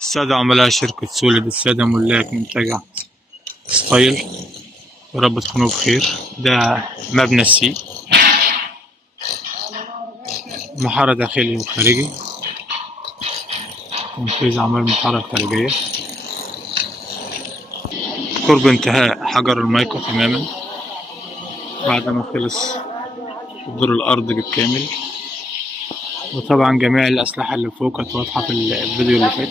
السادة عملاء شركة سوليد، السادة ملاك منتجع ستايل، يا رب تكونوا بخير. ده مبنى السي، محارة داخلي وخارجي، تنفيذ أعمال المحارة الخارجية، قرب انتهاء حجر المايكا تماما بعد ما خلص الدور الأرضي بالكامل. وطبعا جميع الأسلحة اللي فوق كانت واضحة في الفيديو اللي فات.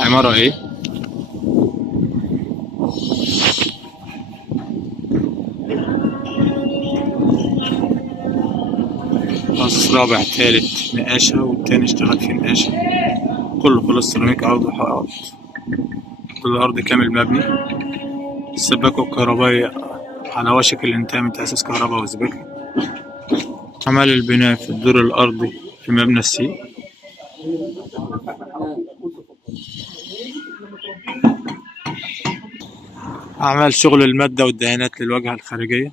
عمارة ايه، باصص رابع تالت نقاشة، والتاني اشتغل فيه نقاشة، كله خلص سيراميك أرض وحائط. طول الأرض كامل مبني، السباكة الكهربائية على وشك الانتهاء من تأسيس كهرباء وسباكة. أعمال البناء في الدور الأرضي في مبنى السي. أعمال شغل المادة والدهانات للواجهة الخارجية.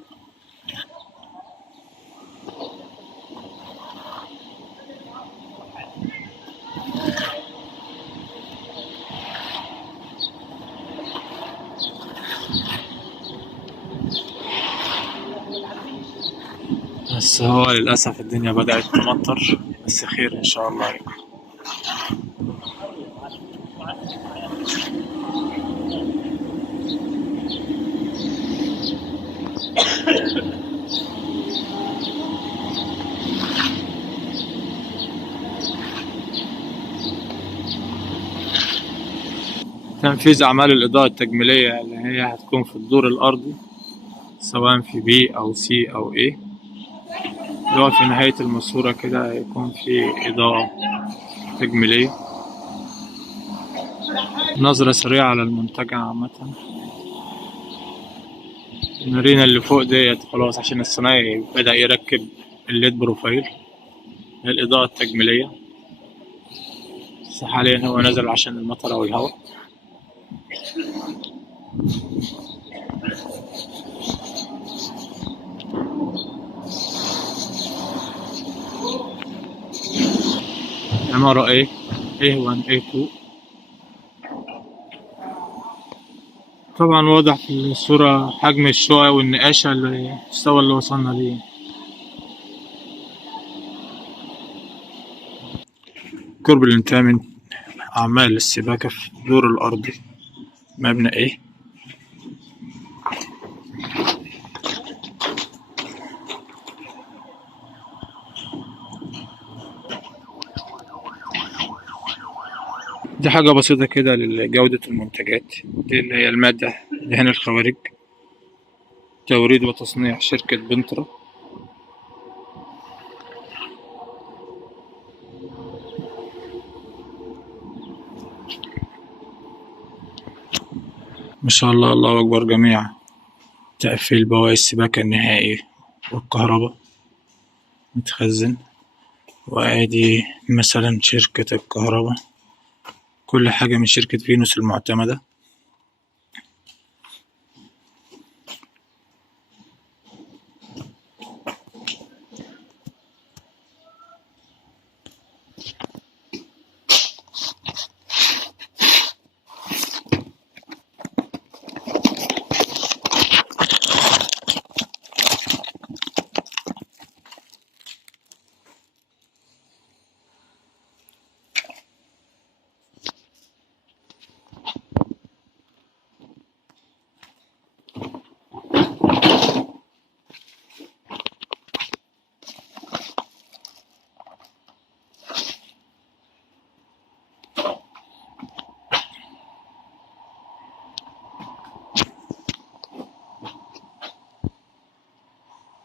بس هو للأسف الدنيا بدأت تمطر، بس خير إن شاء الله. تنفيذ أعمال الإضاءة التجميلية اللي هي هتكون في الدور الأرضي، سواء في بي أو سي أو A، اللي هو في نهاية الماسورة كده هيكون في إضاءة تجميلية. نظرة سريعة على المنتجع عامة. المارينا اللي فوق ديت خلاص عشان الصنايعي بدأ يركب الليد بروفايل للإضاءة التجميلية، بس حاليا هو نزل عشان المطر أو الهواء. عمارة A، A1 A2. طبعا واضح في الصورة حجم الشقق والنقاشة المستوى اللي وصلنا ليه. قرب الانتهاء من أعمال السباكة في الدور الأرضي مبنى A. دي حاجة بسيطة كده لجودة المنتجات دي، اللي هي المادة دهان الخوارج، توريد وتصنيع شركة بنترا. ما شاء الله، الله أكبر. جميع تقفيل بواقي السباكة النهائي والكهرباء متخزن. وادي مثلا شركة الكهرباء، كل حاجة من شركة فينوس المعتمدة.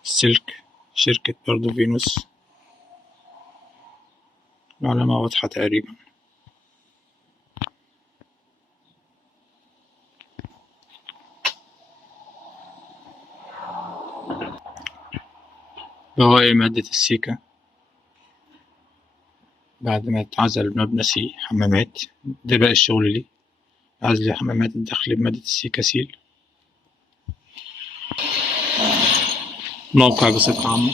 السلك شركة برضو فينوس، العلامة واضحة تقريبا. بواقي مادة السيكا بعد ما اتعزل مبنى سي حمامات. ده بقى الشغل ليه، عزل حمامات الداخل بمادة السيكا سيل. موقع بصفة عامة.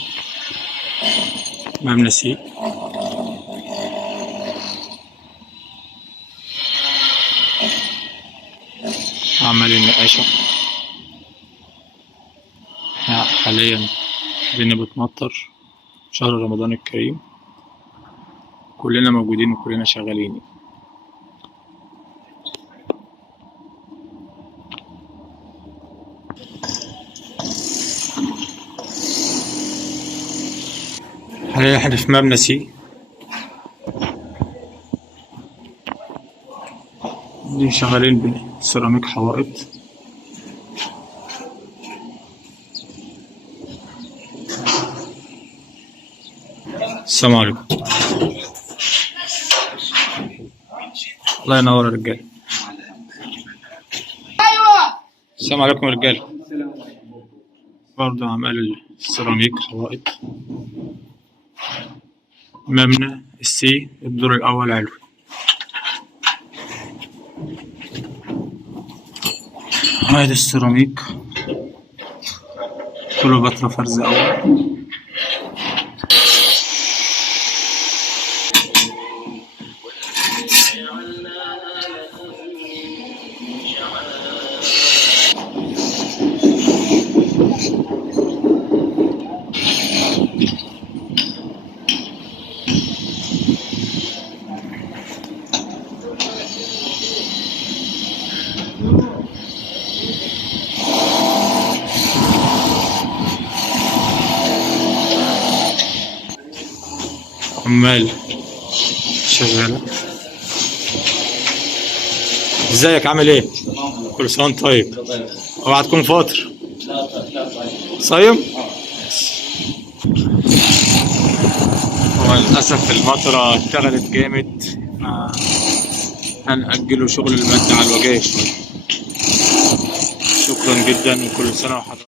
مبنى سي. أعمال النقاشة. حاليا الدنيا بتمطر، شهر رمضان الكريم، كلنا موجودين وكلنا شغالين. حاليا احنا في مبنى سي. دي شغالين بسيراميك حوائط. السلام عليكم. الله ينور يا رجال. السلام عليكم يا رجال. برضه أعمال السيراميك حوائط. مبنى السي، الدور الأول علوي. هذا السيراميك كله بطرة فرز أول. عمال شغالة. ازيك عامل ايه؟ كل سنة وانت طيب. اوعى تكون فاطر. صايم؟ هو للأسف المطرة اشتغلت جامد، هنأجله شغل المادة على الوجاية شوية. شكرا جدا وكل سنة وحضرتك